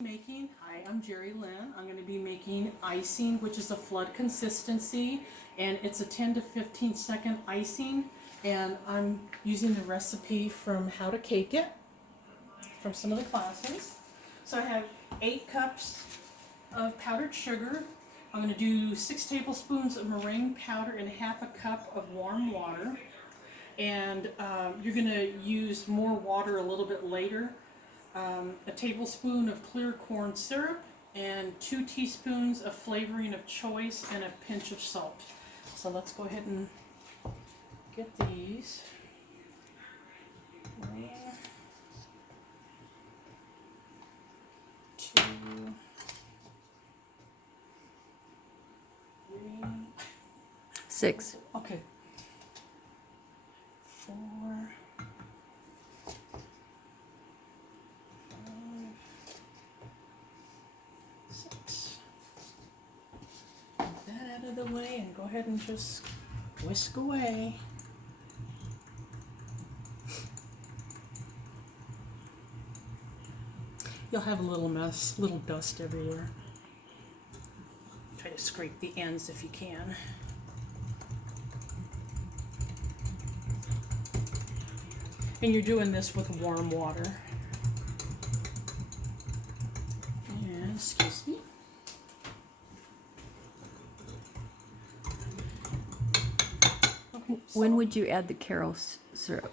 Hi, I'm Jerry Lynn. I'm going to be making icing, which is a flood consistency, and it's a 10 to 15 second icing. And I'm using the recipe from How to Cake It from some of the classes. So I have 8 cups of powdered sugar. I'm going to do 6 tablespoons of meringue powder and half a cup of warm water. And you're going to use more water a little bit later. A tablespoon of clear corn syrup, and 2 teaspoons of flavoring of choice, and a pinch of salt. So let's go ahead and get these. 1, 2, 3. 6. Okay. 4. 6. Get that out of the way and go ahead and just whisk away. You'll have a little mess, little dust everywhere. Try to scrape the ends if you can. And you're doing this with warm water. And, excuse me. Okay, When would you add the Karo syrup?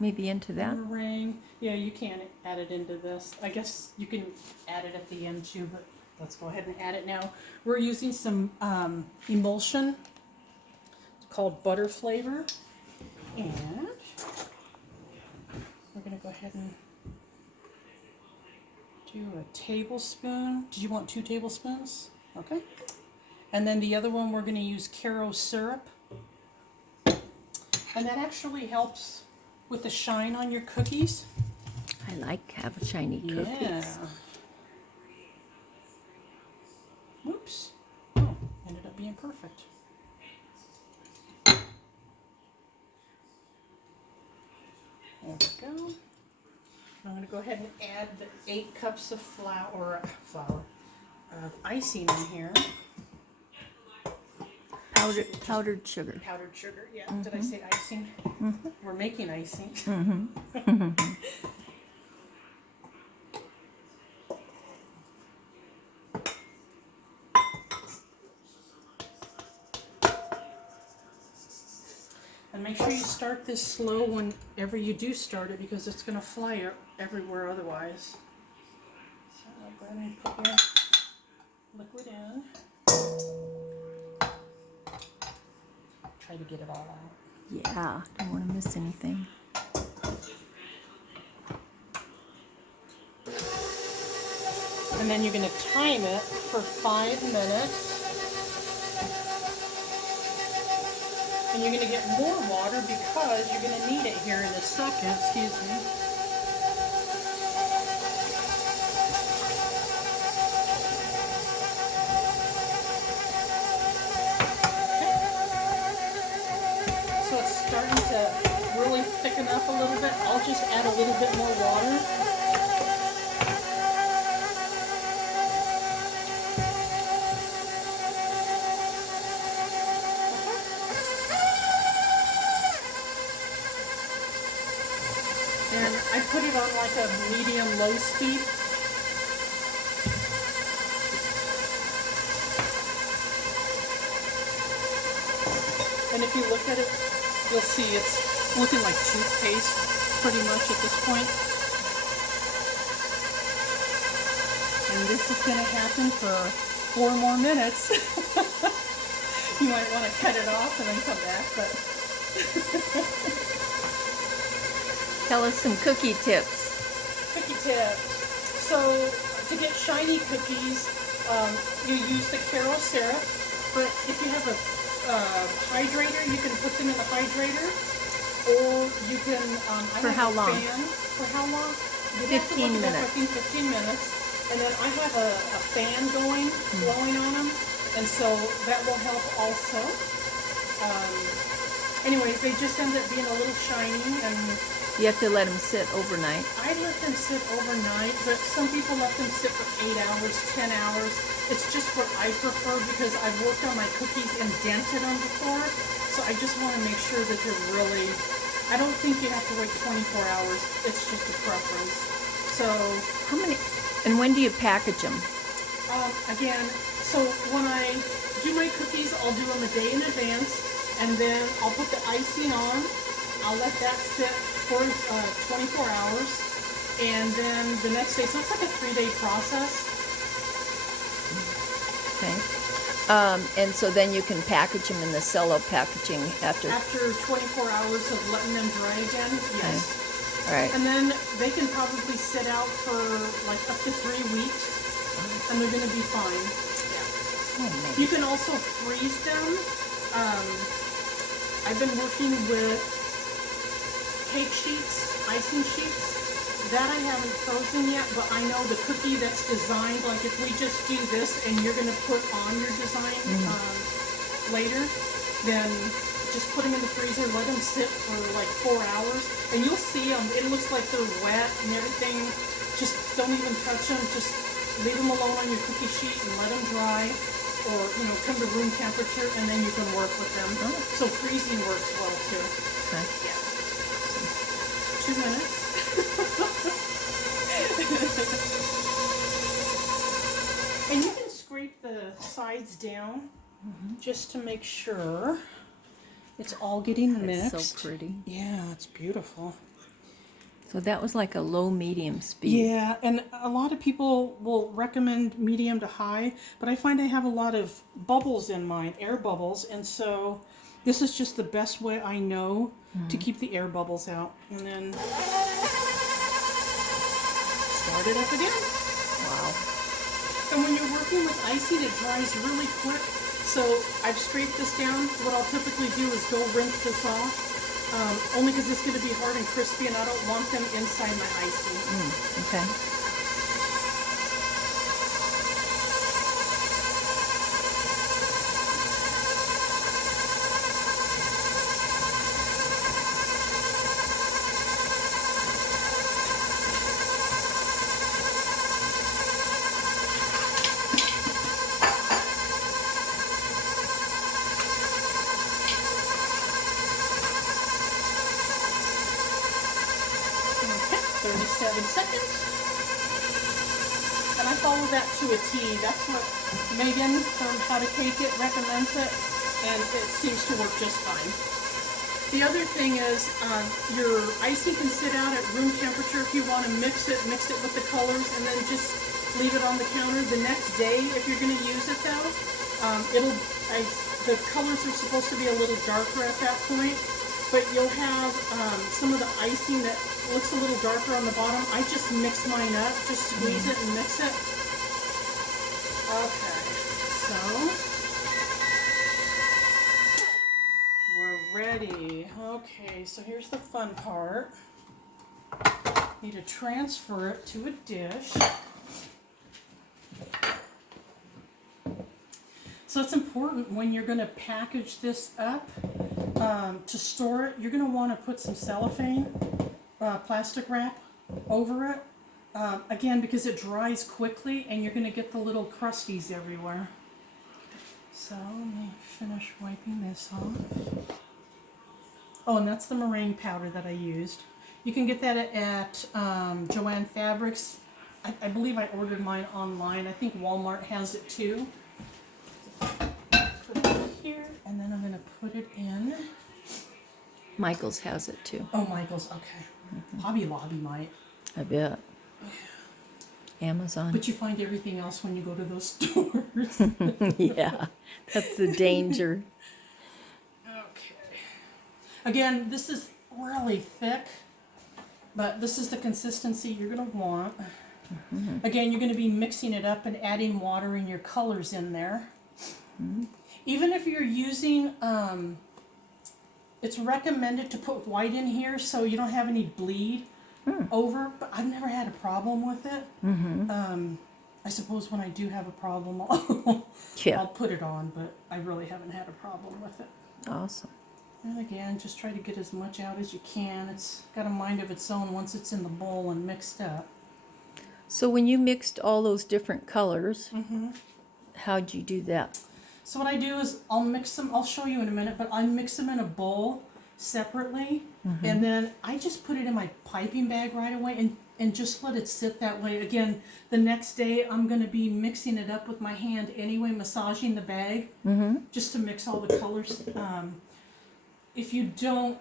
Maybe into that? Meringue. Yeah, you can add it into this. I guess you can add it at the end too, but let's go ahead and add it now. We're using some emulsion called butter flavor, and we're gonna go ahead and do a tablespoon. Did you want 2 tablespoons? Okay. And then the other one, we're gonna use Karo syrup, and that actually helps with the shine on your cookies. I like have shiny cookies. Yeah. Whoops. Oh, ended up being perfect. There we go. I'm going to go ahead and add the 8 cups of icing in here. Powdered sugar. Powdered sugar, yeah. Did I say icing? We're making icing. And make sure you start this slow whenever you do start it, because it's going to fly everywhere otherwise. So I'll go ahead and put your liquid in. Try to get it all out. Yeah, don't want to miss anything. And then you're going to time it for 5 minutes. And you're going to get more water because you're going to need it here in a second. Excuse me. So it's starting to really thicken up a little bit. I'll just add a little bit more water. And I put it on like a medium-low speed. And if you look at it, you'll see it's looking like toothpaste pretty much at this point. And this is going to happen for 4 more minutes. You might want to cut it off and then come back, but... Tell us some cookie tips. Cookie tips. So to get shiny cookies, you use the Karo syrup, but if you have a hydrator, you can put them in the hydrator, or you can. For how long? For how long? 15 minutes. I think 15 minutes, and then I have a fan going, blowing on them, and so that will help also. anyways, they just end up being a little shiny, and You have to let them sit overnight. I let them sit overnight, but some people let them sit for 8 hours, 10 hours. It's just what I prefer because I've worked on my cookies and dented them before. So I just want to make sure that they're really, I don't think you have to wait 24 hours. It's just a preference. So, How many? And when do you package them? again, so when I do my cookies, I'll do them a day in advance, and then I'll put the icing on. I'll let that sit for 24 hours, and then the next day, so it's like a 3-day process. Okay. And so then you can package them in the cello packaging after. After 24 hours of letting them dry again, yes. All right. And then they can probably sit out for like up to 3 weeks, and they're going to be fine. Yeah. Oh, man. You can also freeze them. I've been working with cake sheets, icing sheets. That I haven't frozen yet, but I know the cookie that's designed, like if we just do this and you're going to put on your design later, then just put them in the freezer, let them sit for like 4 hours, and you'll see them. It looks like they're wet and everything. Just don't even touch them. Just leave them alone on your cookie sheet and let them dry, or come to room temperature, and then you can work with them. Oh. So freezing works well too. Okay. Yeah. 2 minutes. And you can scrape the sides down just to make sure it's all getting mixed. It's so pretty. Yeah, it's beautiful. So that was like a low medium speed. Yeah, and a lot of people will recommend medium to high, but I find I have a lot of bubbles in mine, air bubbles, and so this is just the best way I know to keep the air bubbles out. And then start it up again. Wow. And when you're working with icing, it dries really quick. So I've scraped this down. What I'll typically do is go rinse this off, only because it's going to be hard and crispy, and I don't want them inside my icing. Okay. Okay, 37 seconds. And I follow that to a T. That's what Megan from How to Cake It recommends it, and it seems to work just fine. The other thing is your icing can sit out at room temperature if you want to mix it with the colors, and then just leave it on the counter. The next day, if you're going to use it though, the colors are supposed to be a little darker at that point, but you'll have some of the icing that looks a little darker on the bottom. I just mix mine up, just squeeze it and mix it. Okay, so we're ready. Okay, so here's the fun part. Need to transfer it to a dish. So it's important when you're going to package this up, to store it, you're going to want to put some cellophane, plastic wrap over it. Again, because it dries quickly and you're going to get the little crusties everywhere. So let me finish wiping this off. Oh, and that's the meringue powder that I used. You can get that at Joann Fabrics. I believe I ordered mine online. I think Walmart has it too. Put it here, and then I'm going to put it in. Michael's has it too. Oh, Michael's, okay. Hobby Lobby might. I bet. Amazon. But you find everything else when you go to those stores. Yeah, that's the danger. Okay. Again, this is really thick, but this is the consistency you're going to want. Again, you're going to be mixing it up and adding water and your colors in there. Even if you're using, it's recommended to put white in here so you don't have any bleed over, but I've never had a problem with it. I suppose when I do have a problem, Yeah. I'll put it on, but I really haven't had a problem with it. Awesome. And again, just try to get as much out as you can. It's got a mind of its own once it's in the bowl and mixed up. So when you mixed all those different colors, Mm-hmm. how'd you do that? So what I do is I'll mix them, I'll show you in a minute, but I mix them in a bowl separately, and then I just put it in my piping bag right away and just let it sit that way. Again, the next day I'm going to be mixing it up with my hand anyway, massaging the bag, just to mix all the colors. If you don't,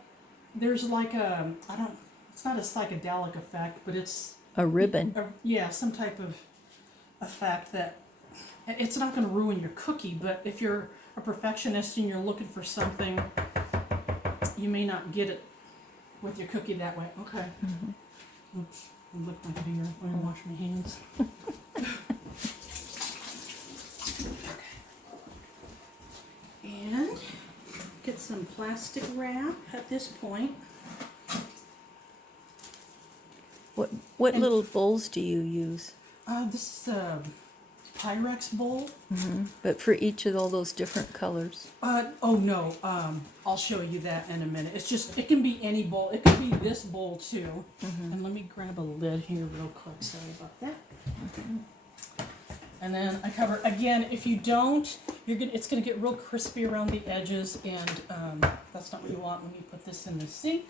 there's like a, it's not a psychedelic effect, but it's A ribbon. yeah, some type of effect that it's not going to ruin your cookie, but if you're a perfectionist and you're looking for something, you may not get it with your cookie that way. Okay. Oops, I licked my finger when I wash my hands. Okay. And get some plastic wrap at this point. What little bowls do you use? This is a Pyrex bowl. But for each of all those different colors. Oh no, I'll show you that in a minute. It's just, it can be any bowl. It could be this bowl too. And let me grab a lid here real quick. Sorry about that. And then I cover, again, if you don't, it's gonna get real crispy around the edges, and that's not what you want when you put this in the sink.